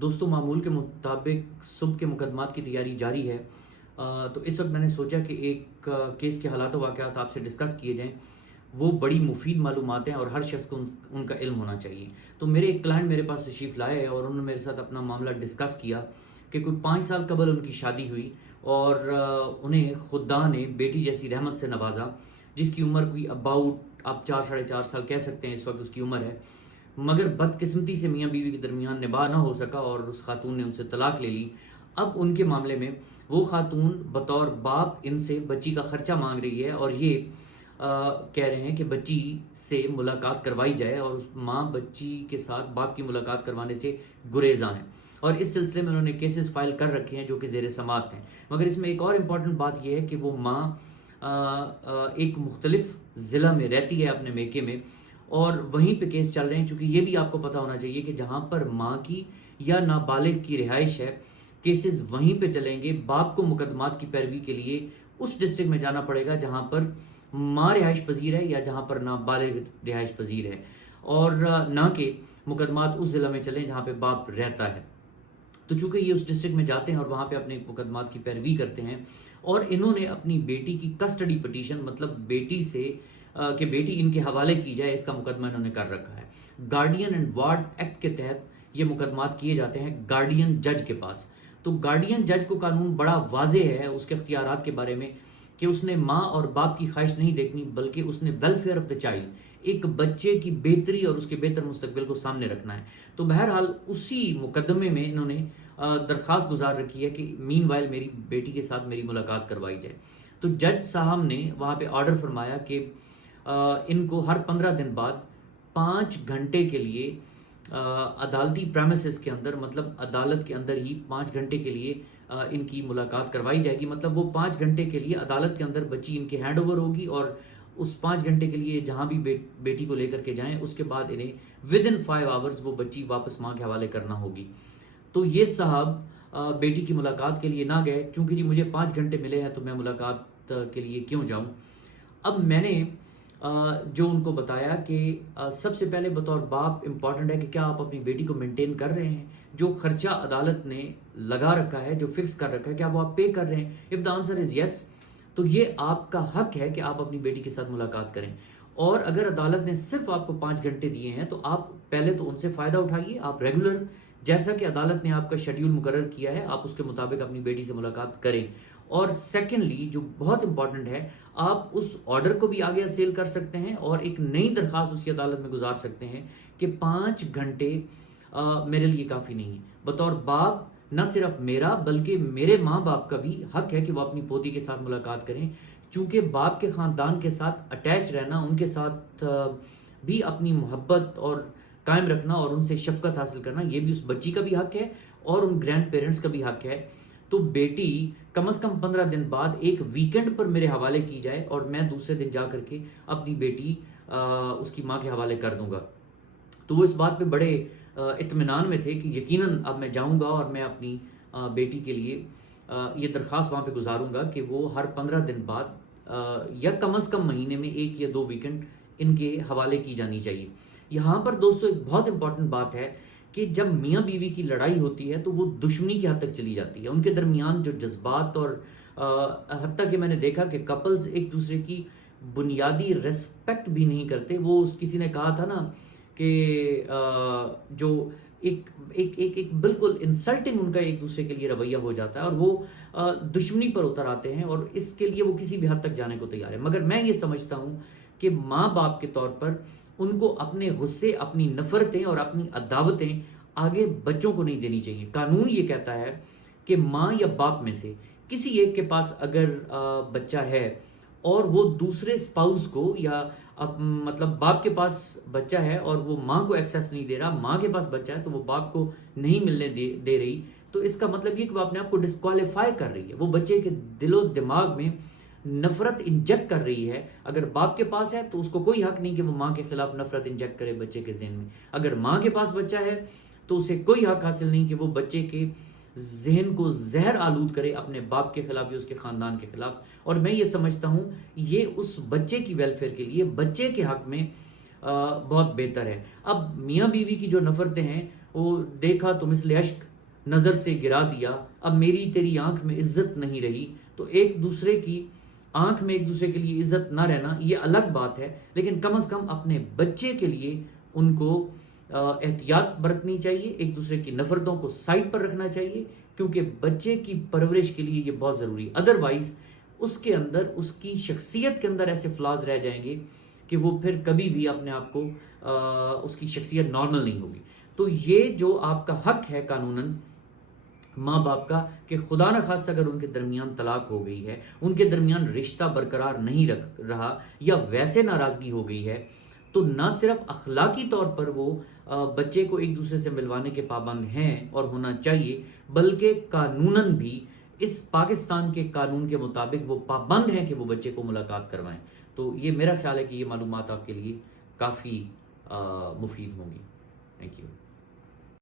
دوستوں معمول کے مطابق صبح کے مقدمات کی تیاری جاری ہے۔ تو اس وقت میں نے سوچا کہ ایک کیس کے حالات و واقعات آپ سے ڈسکس کیے جائیں۔ وہ بڑی مفید معلومات ہیں اور ہر شخص کو ان کا علم ہونا چاہیے۔ تو میرے ایک کلائنٹ میرے پاس تشریف لائے اور انہوں نے میرے ساتھ اپنا معاملہ ڈسکس کیا کہ کوئی 5 سال قبل ان کی شادی ہوئی اور انہیں خدا نے بیٹی جیسی رحمت سے نوازا، جس کی عمر کوئی اباؤٹ آپ 4 ساڑھے 4 سال کہہ سکتے ہیں اس وقت اس کی عمر ہے، مگر بدقسمتی سے میاں بیوی کے درمیان نباہ نہ ہو سکا اور اس خاتون نے ان سے طلاق لے لی۔ اب ان کے معاملے میں وہ خاتون بطور باپ ان سے بچی کا خرچہ مانگ رہی ہے اور یہ کہہ رہے ہیں کہ بچی سے ملاقات کروائی جائے، اور اس ماں بچی کے ساتھ باپ کی ملاقات کروانے سے گریزاں ہیں، اور اس سلسلے میں انہوں نے کیسز فائل کر رکھے ہیں جو کہ زیر سماعت ہیں۔ مگر اس میں ایک اور امپورٹنٹ بات یہ ہے کہ وہ ماں ایک مختلف ضلع میں رہتی ہے اپنے میکے میں، اور وہیں پہ کیس چل رہے ہیں، چونکہ یہ بھی آپ کو پتہ ہونا چاہیے کہ جہاں پر ماں کی یا نابالغ کی رہائش ہے، کیسز وہیں پہ چلیں گے۔ باپ کو مقدمات کی پیروی کے لیے اس ڈسٹرکٹ میں جانا پڑے گا جہاں پر ماں رہائش پذیر ہے یا جہاں پر نابالغ رہائش پذیر ہے، اور نہ کہ مقدمات اس ضلع میں چلیں جہاں پہ باپ رہتا ہے۔ تو چونکہ یہ اس ڈسٹرکٹ میں جاتے ہیں اور وہاں پہ اپنے مقدمات کی پیروی کرتے ہیں، اور انہوں نے اپنی بیٹی کی کسٹڈی پٹیشن، مطلب بیٹی سے کہ بیٹی ان کے حوالے کی جائے، اس کا مقدمہ انہوں نے کر رکھا ہے۔ گارڈین اینڈ وارڈ ایکٹ کے تحت یہ مقدمات کیے جاتے ہیں گارڈین جج کے پاس۔ تو گارڈین جج کو قانون بڑا واضح ہے اس کے اختیارات کے بارے میں کہ اس نے ماں اور باپ کی خواہش نہیں دیکھنی، بلکہ اس نے ویلفیئر آف دا چائلڈ، ایک بچے کی بہتری اور اس کے بہتر مستقبل کو سامنے رکھنا ہے۔ تو بہرحال اسی مقدمے میں انہوں نے درخواست گزار رکھی ہے کہ مین وائل میری بیٹی کے ساتھ میری ملاقات کروائی جائے۔ تو جج صاحب نے وہاں پہ آرڈر فرمایا کہ ان کو ہر 15 دن بعد 5 گھنٹے کے لیے عدالتی پریمیسز کے اندر، مطلب عدالت کے اندر ہی 5 گھنٹے کے لیے ان کی ملاقات کروائی جائے گی۔ مطلب وہ 5 گھنٹے کے لیے عدالت کے اندر بچی ان کے ہینڈ اوور ہوگی، اور اس 5 گھنٹے کے لیے جہاں بھی بیٹی کو لے کر کے جائیں، اس کے بعد انہیں ودن 5 آورز وہ بچی واپس ماں کے حوالے کرنا ہوگی۔ تو یہ صاحب بیٹی کی ملاقات کے لیے نہ گئے، چونکہ جی مجھے 5 گھنٹے ملے ہیں تو میں ملاقات کے لیے کیوں جاؤں۔ اب میں نے جو ان کو بتایا کہ سب سے پہلے بطور باپ امپورٹنٹ ہے کہ کیا آپ اپنی بیٹی کو مینٹین کر رہے ہیں، جو خرچہ عدالت نے لگا رکھا ہے، جو فکس کر رکھا ہے، کیا وہ آپ پے کر رہے ہیں؟ اف دا آنسر از یس، تو یہ آپ کا حق ہے کہ آپ اپنی بیٹی کے ساتھ ملاقات کریں۔ اور اگر عدالت نے صرف آپ کو 5 گھنٹے دیے ہیں تو آپ پہلے تو ان سے فائدہ اٹھائیے، آپ ریگولر جیسا کہ عدالت نے آپ کا شیڈیول مقرر کیا ہے آپ اس کے مطابق اپنی بیٹی سے ملاقات کریں۔ اور سیکنڈلی جو بہت امپورٹنٹ ہے، آپ اس آرڈر کو بھی آگے سیل کر سکتے ہیں اور ایک نئی درخواست اس کی عدالت میں گزار سکتے ہیں کہ 5 گھنٹے میرے لیے کافی نہیں ہے۔ بطور باپ نہ صرف میرا بلکہ میرے ماں باپ کا بھی حق ہے کہ وہ اپنی پوتی کے ساتھ ملاقات کریں، چونکہ باپ کے خاندان کے ساتھ اٹیچ رہنا، ان کے ساتھ بھی اپنی محبت اور قائم رکھنا اور ان سے شفقت حاصل کرنا، یہ بھی اس بچی کا بھی حق ہے اور ان گرینڈ پیرنٹس کا بھی حق ہے۔ تو بیٹی کم از کم 15 دن بعد ایک ویکنڈ پر میرے حوالے کی جائے، اور میں دوسرے دن جا کر کے اپنی بیٹی اس کی ماں کے حوالے کر دوں گا۔ تو وہ اس بات پہ بڑے اطمینان میں تھے کہ یقیناً اب میں جاؤں گا اور میں اپنی بیٹی کے لیے یہ درخواست وہاں پہ گزاروں گا کہ وہ ہر 15 دن بعد یا کم از کم مہینے میں 1 یا 2 ویکنڈ ان کے حوالے کی جانی چاہیے۔ یہاں پر دوستو ایک بہت امپورٹنٹ بات ہے کہ جب میاں بیوی کی لڑائی ہوتی ہے تو وہ دشمنی کی حد تک چلی جاتی ہے، ان کے درمیان جو جذبات، اور حتیٰ کہ میں نے دیکھا کہ کپلز ایک دوسرے کی بنیادی ریسپیکٹ بھی نہیں کرتے۔ وہ کسی نے کہا تھا نا کہ جو ایک بالکل انسلٹنگ ان کا ایک دوسرے کے لیے رویہ ہو جاتا ہے، اور وہ دشمنی پر اتر آتے ہیں، اور اس کے لیے وہ کسی بھی حد تک جانے کو تیار ہے۔ مگر میں یہ سمجھتا ہوں کہ ماں باپ کے طور پر ان کو اپنے غصے، اپنی نفرتیں اور اپنی عداوتیں آگے بچوں کو نہیں دینی چاہیے۔ قانون یہ کہتا ہے کہ ماں یا باپ میں سے کسی ایک کے پاس اگر بچہ ہے اور وہ دوسرے اسپاؤس کو، یا مطلب باپ کے پاس بچہ ہے اور وہ ماں کو ایکسیس نہیں دے رہا، ماں کے پاس بچہ ہے تو وہ باپ کو نہیں ملنے دے رہی، تو اس کا مطلب یہ کہ وہ اپنے آپ کو ڈسکوالیفائی کر رہی ہے، وہ بچے کے دل و دماغ میں نفرت انجیکٹ کر رہی ہے۔ اگر باپ کے پاس ہے تو اس کو کوئی حق نہیں کہ وہ ماں کے خلاف نفرت انجیکٹ کرے بچے کے ذہن میں۔ اگر ماں کے پاس بچہ ہے تو اسے کوئی حق حاصل نہیں کہ وہ بچے کے ذہن کو زہر آلود کرے اپنے باپ کے خلاف یا اس کے خاندان کے خلاف۔ اور میں یہ سمجھتا ہوں یہ اس بچے کی ویلفیئر کے لیے، بچے کے حق میں بہت بہتر ہے۔ اب میاں بیوی کی جو نفرتیں ہیں وہ دیکھا تو مثل اشک نظر سے گرا دیا، اب میری تیری آنکھ میں عزت نہیں رہی. تو ایک دوسرے کی آنکھ میں ایک دوسرے کے لیے عزت نہ رہنا یہ الگ بات ہے، لیکن کم از کم اپنے بچے کے لیے ان کو احتیاط برتنی چاہیے، ایک دوسرے کی نفرتوں کو سائڈ پر رکھنا چاہیے، کیونکہ بچے کی پرورش کے لیے یہ بہت ضروری ہے. ادروائز اس کے اندر، اس کی شخصیت کے اندر ایسے فلاز رہ جائیں گے کہ وہ پھر کبھی بھی اپنے آپ کو اس کی شخصیت نارمل نہیں ہوگی. تو یہ جو آپ کا حق ہے قانوناً ماں باپ کا، کہ خدا نخواستہ اگر ان کے درمیان طلاق ہو گئی ہے، ان کے درمیان رشتہ برقرار نہیں رہا، یا ویسے ناراضگی ہو گئی ہے، تو نہ صرف اخلاقی طور پر وہ بچے کو ایک دوسرے سے ملوانے کے پابند ہیں اور ہونا چاہیے، بلکہ قانوناً بھی اس پاکستان کے قانون کے مطابق وہ پابند ہیں کہ وہ بچے کو ملاقات کروائیں. تو یہ میرا خیال ہے کہ یہ معلومات آپ کے لیے کافی مفید ہوں گی. Thank you.